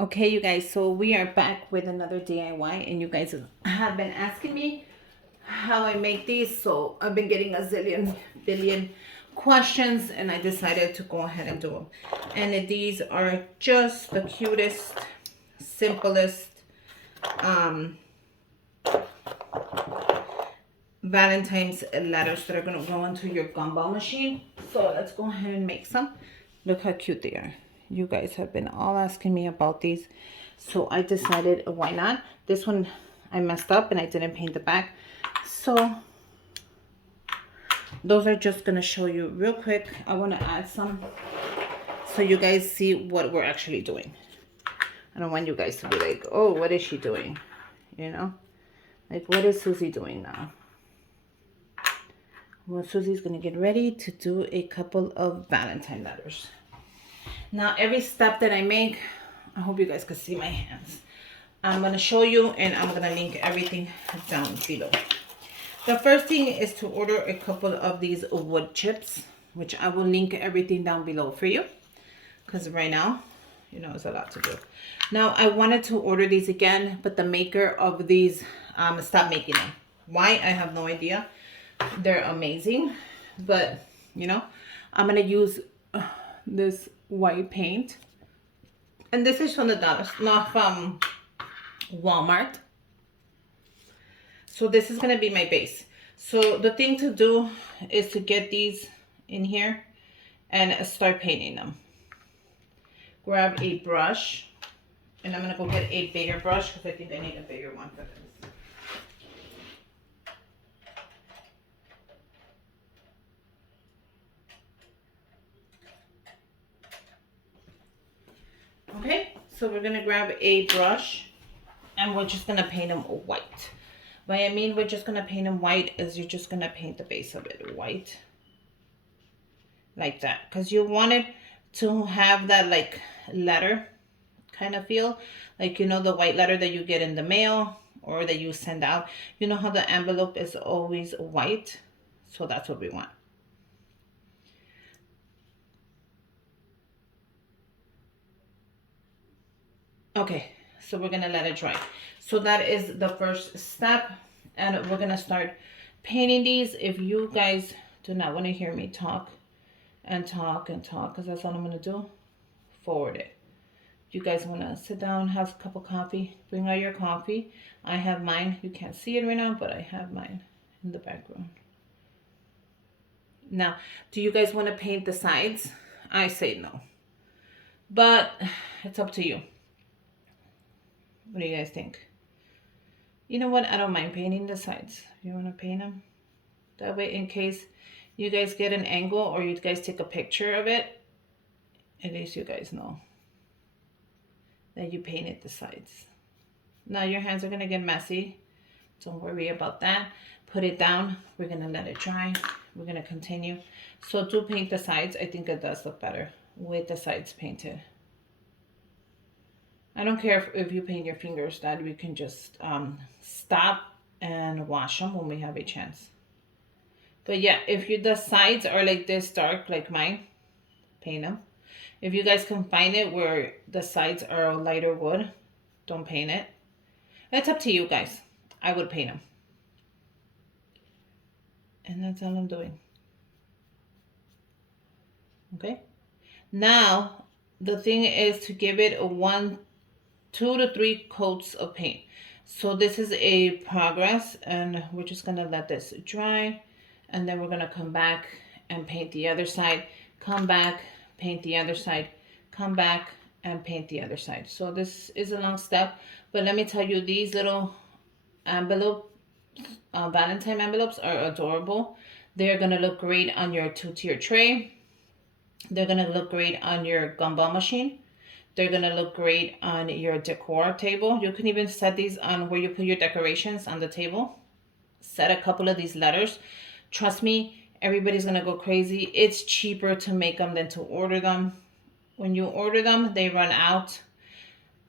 Okay, you guys, so we are back with another DIY, and you guys have been asking me how I make these. So I've been getting a zillion billion questions, and I decided to go ahead and do them. And these are just the cutest, simplest um, Valentine's letters that are going to go into your gumball machine. So let's go ahead and make some. Look how cute they are. You guys have been all asking me about these. So I decided, why not? This one I messed up and I didn't paint the back. So those are just going to show you real quick. I want to add some so you guys see what we're actually doing. I don't want you guys to be like, oh, what is she doing? You know? Like, what is Susie doing now? Well, Susie's going to get ready to do a couple of Valentine letters. Now, every step that I make, I hope you guys can see my hands. I'm going to show you, and I'm going to link everything down below. The first thing is to order a couple of these wood chips, which I will link everything down below for you. Because right now, you know, it's a lot to do. Now, I wanted to order these again, but the maker of these stopped making them. Why? I have no idea. They're amazing, but you know, I'm gonna use this white paint, and this is from the dollar, not from Walmart. So this is gonna be my base. So the thing to do is to get these in here and start painting them. Grab a brush, and I'm gonna go get a bigger brush because I think I need a bigger one for this. Okay, so we're gonna grab a brush and we're just gonna paint them white. What I mean we're just gonna paint them white is you're just gonna paint the base of it white. Like that. Because you want it to have that like letter kind of feel. Like, you know, the white letter that you get in the mail or that you send out. You know how the envelope is always white? So that's what we want. Okay, so we're gonna let it dry. So that is the first step, and we're gonna start painting these. If you guys do not want to hear me talk and talk and talk, because that's all I'm gonna do, forward it. You guys want to sit down, have a cup of coffee, bring out your coffee. I have mine. You can't see it right now, but I have mine in the background. Now, do you guys want to paint the sides? I say no, but it's up to you. What do you guys think? You know what? I don't mind painting the sides. You want to paint them? That way, in case you guys get an angle or you guys take a picture of it, at least you guys know that you painted the sides. Now your hands are going to get messy. Don't worry about that. Put it down. We're going to let it dry. We're going to continue. So to paint the sides, I think it does look better with the sides painted. I don't care if you paint your fingers, that we can just stop and wash them when we have a chance. But yeah, if the sides are like this dark, like mine, paint them. If you guys can find it where the sides are lighter wood, don't paint it. That's up to you guys. I would paint them. And that's all I'm doing. Okay. Now, the thing is to give it a 2 to 3 coats of paint. So this is a progress, and we're just gonna let this dry, and then we're gonna come back and paint the other side, come back, paint the other side, come back and paint the other side. So this is a long step, but let me tell you, these little Valentine envelopes are adorable. They're gonna look great on your 2-tier tray. They're gonna look great on your gumball machine. They're gonna look great on your decor table. You can even set these on where you put your decorations on the table. Set a couple of these letters. Trust me, everybody's gonna go crazy. It's cheaper to make them than to order them. When you order them, they run out.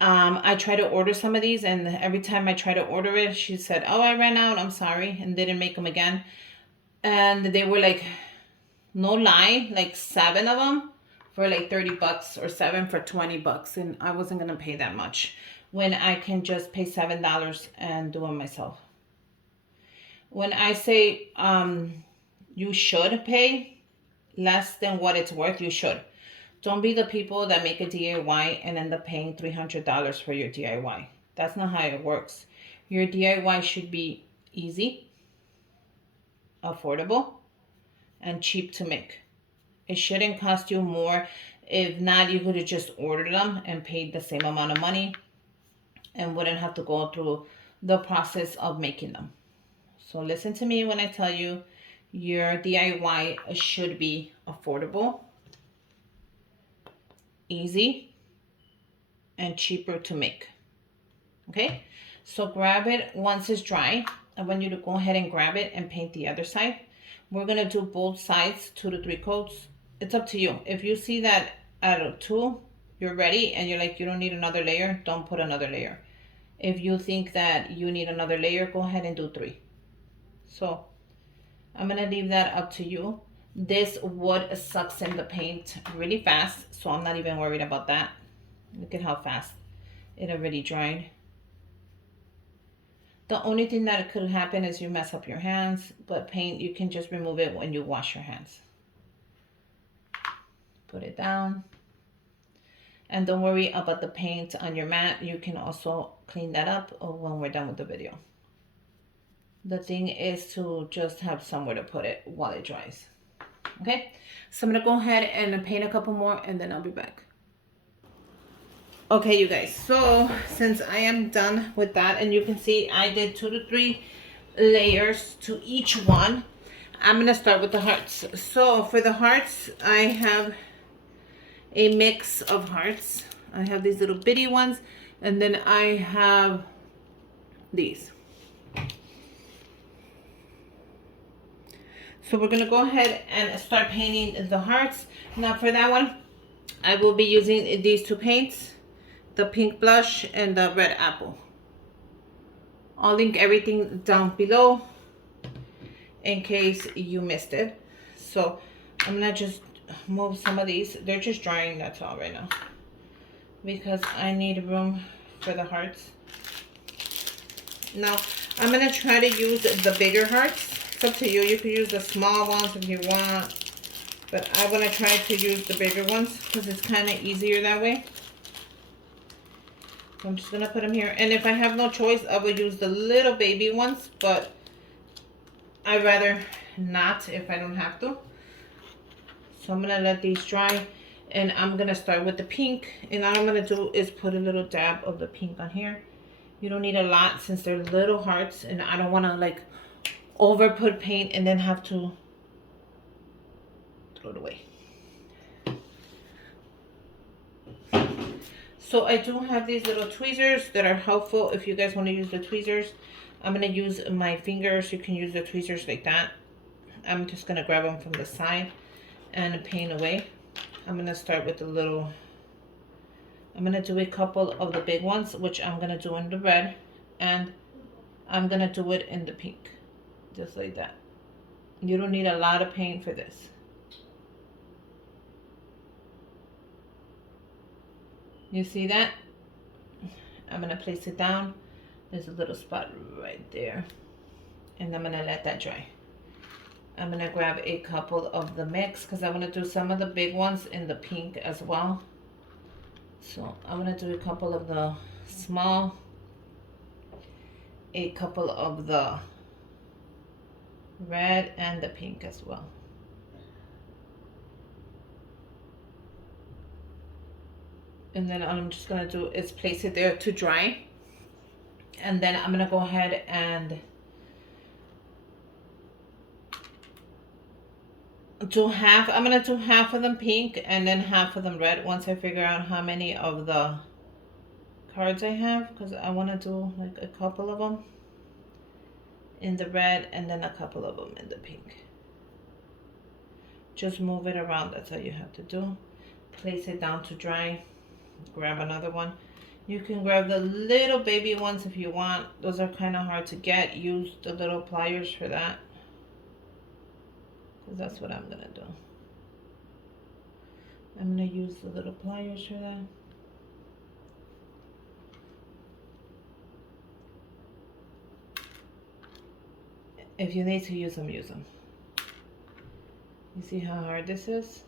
I try to order some of these, and every time I try to order it, she said, oh, I ran out, I'm sorry, and didn't make them again. And they were like, no lie, like 7 of them for like 30 bucks or 7 for 20 bucks. And I wasn't going to pay that much when I can just pay $7 and do it myself. When I say you should pay less than what it's worth, you should. Don't be the people that make a DIY and end up paying $300 for your DIY. That's not how it works. Your DIY should be easy, affordable, and cheap to make. It shouldn't cost you more. If not, you could have just ordered them and paid the same amount of money and wouldn't have to go through the process of making them. So listen to me when I tell you your DIY should be affordable, easy, and cheaper to make. Okay? So grab it once it's dry. I want you to go ahead and grab it and paint the other side. We're going to do both sides, 2 to 3 coats. It's up to you. If you see that out of 2, you're ready and you're like, you don't need another layer, don't put another layer. If you think that you need another layer, go ahead and do 3. So I'm going to leave that up to you. This wood sucks in the paint really fast, so I'm not even worried about that. Look at how fast it already dried. The only thing that could happen is you mess up your hands, but paint, you can just remove it when you wash your hands. Put it down. And don't worry about the paint on your mat. You can also clean that up when we're done with the video. The thing is to just have somewhere to put it while it dries. Okay, so I'm gonna go ahead and paint a couple more and then I'll be back. Okay, you guys, so since I am done with that, and you can see I did 2 to 3 layers to each one, I'm gonna start with the hearts. So for the hearts, I have a mix of hearts. I have these little bitty ones, and then I have these. So we're gonna go ahead and start painting the hearts. Now for that one, I will be using these 2 paints, the pink blush and the red apple. I'll link everything down below in case you missed it. So I'm gonna just move some of these. They're just drying, that's all right now, because I need room for the hearts. Now I'm gonna try to use the bigger hearts. It's up to you. You can use the small ones if you want, but I want to try to use the bigger ones because it's kind of easier that way. So I'm just gonna put them here, and if I have no choice, I will use the little baby ones, but I'd rather not if I don't have to. So I'm gonna let these dry, and I'm gonna start with the pink, and all I'm gonna do is put a little dab of the pink on here. You don't need a lot since they're little hearts, and I don't want to like over put paint and then have to throw it away. So I do have these little tweezers that are helpful if you guys want to use the tweezers. I'm going to use my fingers. You can use the tweezers like that. I'm just going to grab them from the side and paint away. I'm going to start with the little, I'm going to do a couple of the big ones, which I'm going to do in the red, and I'm going to do it in the pink. Just like that. You don't need a lot of paint for this. You see that? I'm going to place it down. There's a little spot right there. And I'm going to let that dry. I'm going to grab a couple of the mix because I want to do some of the big ones in the pink as well. So I'm going to do a couple of the small, a couple of the red, and the pink as well. And then all I'm just gonna do is place it there to dry, and then I'm gonna go ahead and do half. I'm gonna do half of them pink and then half of them red once I figure out how many of the cards I have, because I want to do like a couple of them in the red and then a couple of them in the pink. Just move it around. That's all you have to do. Place it down to dry. Grab another one. You can grab the little baby ones if you want. Those are kind of hard to get. Use the little pliers for that, because that's what I'm gonna do. I'm gonna use the little pliers for that. If you need to use them, use them. You see how hard this is?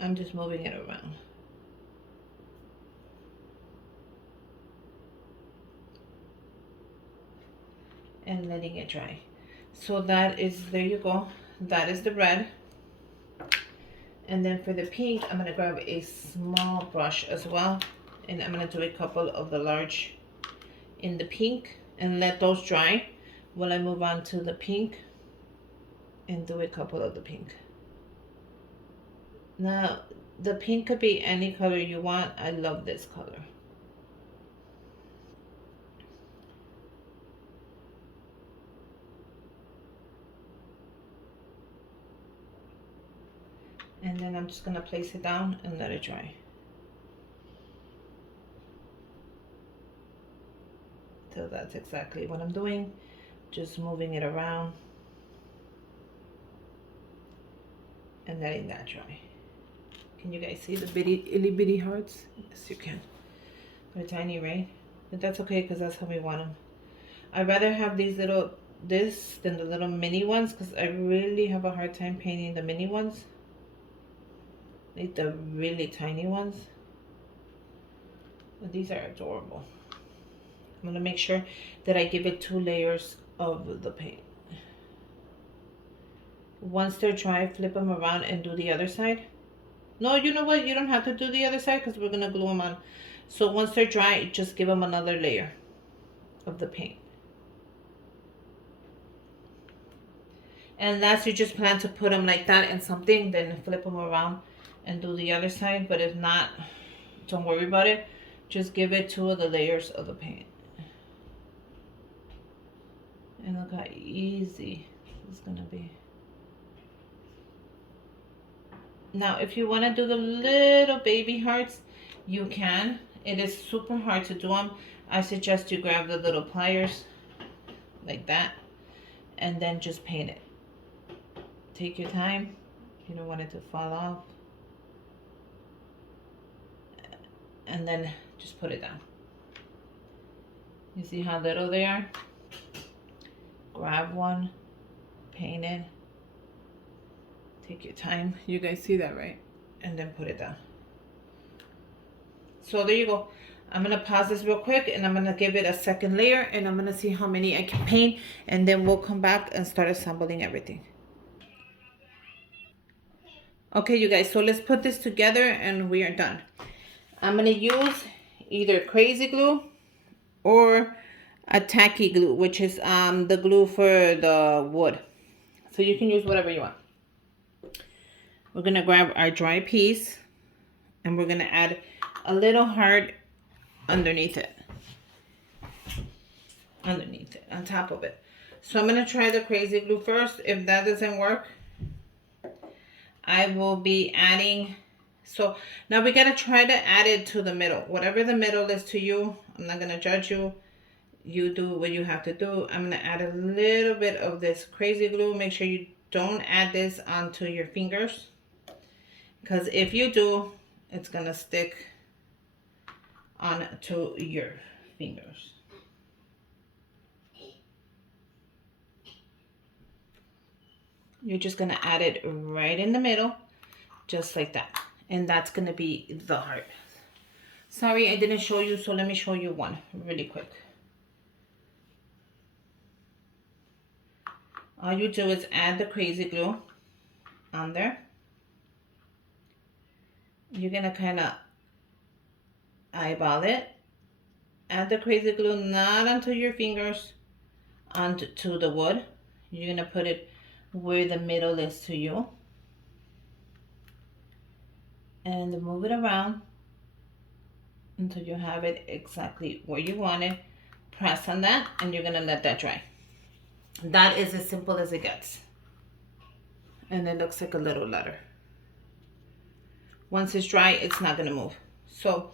I'm just moving it around. And letting it dry. So that is, there you go. That is the red. And then for the pink, I'm gonna grab a small brush as well. And I'm gonna do a couple of the large in the pink and let those dry while I move on to the pink and do a couple of the pink. Now, the pink could be any color you want. I love this color. And then I'm just gonna place it down and let it dry. So that's exactly what I'm doing. Just moving it around and letting that dry. Can you guys see the itty bitty hearts? Yes, you can. They're tiny, right? But that's okay because that's how we want them. I'd rather have these this than the little mini ones because I really have a hard time painting the mini ones. Like the really tiny ones. But these are adorable. I'm going to make sure that I give it 2 layers of the paint. Once they're dry, flip them around and do the other side. No, you know what? You don't have to do the other side because we're going to glue them on. So once they're dry, just give them another layer of the paint. Unless you just plan to put them like that in something, then flip them around and do the other side. But if not, don't worry about it. Just give it 2 of the layers of the paint. And look how easy it's going to be. Now, if you want to do the little baby hearts, you can. It is super hard to do them. I suggest you grab the little pliers like that and then just paint it. Take your time. You don't want it to fall off. And then just put it down. You see how little they are? Grab one, paint it. Take your time. You guys see that, right? And then put it down. So there you go. I'm going to pause this real quick and I'm going to give it a second layer and I'm going to see how many I can paint and then we'll come back and start assembling everything. Okay, you guys, so let's put this together and we are done. I'm going to use either Krazy glue or a Tacky glue, which is the glue for the wood. So you can use whatever you want. We're going to grab our dry piece and we're going to add a little heart underneath it. On top of it. So I'm going to try the Krazy glue first. If that doesn't work, I will be adding. So now we got to try to add it to the middle. Whatever the middle is to you, I'm not going to judge you. You do what you have to do. I'm going to add a little bit of this Krazy glue. Make sure you don't add this onto your fingers. Because if you do, it's going to stick onto your fingers. You're just going to add it right in the middle, just like that. And that's going to be the heart. Sorry, I didn't show you, so let me show you one really quick. All you do is add the Krazy glue on there. You're going to kind of eyeball it. Add the Krazy glue not onto your fingers, onto the wood. You're going to put it where the middle is to you. And move it around until you have it exactly where you want it. Press on that and you're going to let that dry. That is as simple as it gets. And it looks like a little letter. Once it's dry, it's not going to move. So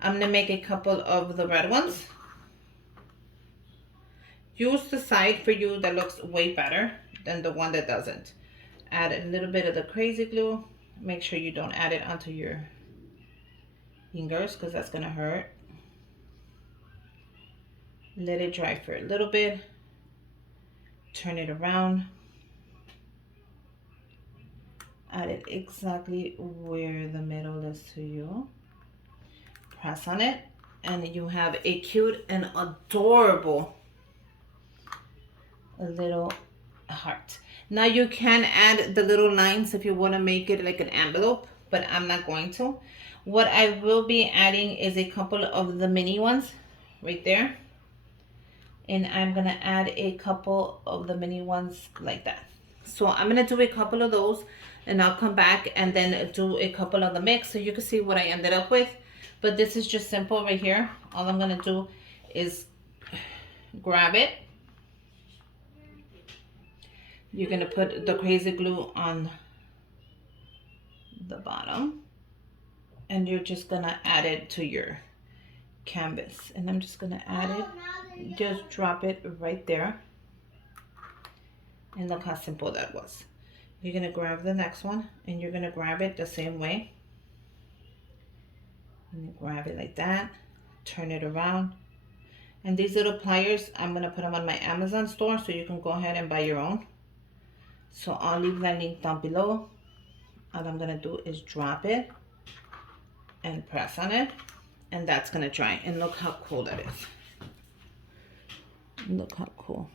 I'm going to make a couple of the red ones. Use the side for you that looks way better. than the one that doesn't. Add a little bit of the Krazy glue. Make sure you don't add it onto your fingers because that's gonna hurt. Let it dry for a little bit. Turn it around. Add it exactly where the middle is to you. Press on it, and you have a cute and adorable little heart. Now you can add the little lines if you want to make it like an envelope, but I'm not going to. What I will be adding is a couple of the mini ones right there. And I'm going to add a couple of the mini ones like that. So I'm going to do a couple of those, and I'll come back and then do a couple of the mix so you can see what I ended up with. But this is just simple right here. All I'm going to do is grab it. You're going to put the Krazy glue on the bottom, and you're just going to add it to your canvas. And I'm just going to add it, just drop it right there. And look how simple that was. You're going to grab the next one, and you're going to grab it the same way. And you grab it like that, turn it around. And these little pliers, I'm going to put them on my Amazon store, so you can go ahead and buy your own. So I'll leave that link down below. All I'm going to do is drop it and press on it, and that's going to dry. And look how cool that is. Look how cool.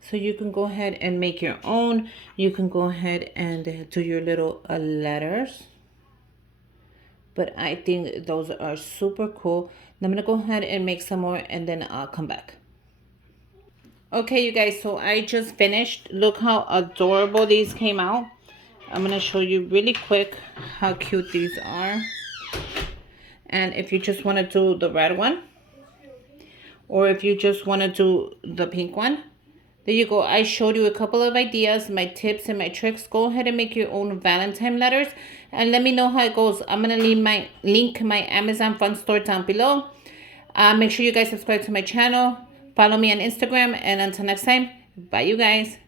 So you can go ahead and make your own. You can go ahead and do your little letters. But I think those are super cool. I'm going to go ahead and make some more, and then I'll come back. Okay, you guys, so I just finished. Look how adorable these came out. I'm going to show you really quick how cute these are. And if you just want to do the red one, or if you just want to do the pink one, there you go. I showed you a couple of ideas, my tips and my tricks. Go ahead and make your own Valentine letters and let me know how it goes. I'm going to leave my link, my Amazon fun store down below. Make sure you guys subscribe to my channel. Follow me on Instagram. And until next time, bye you guys.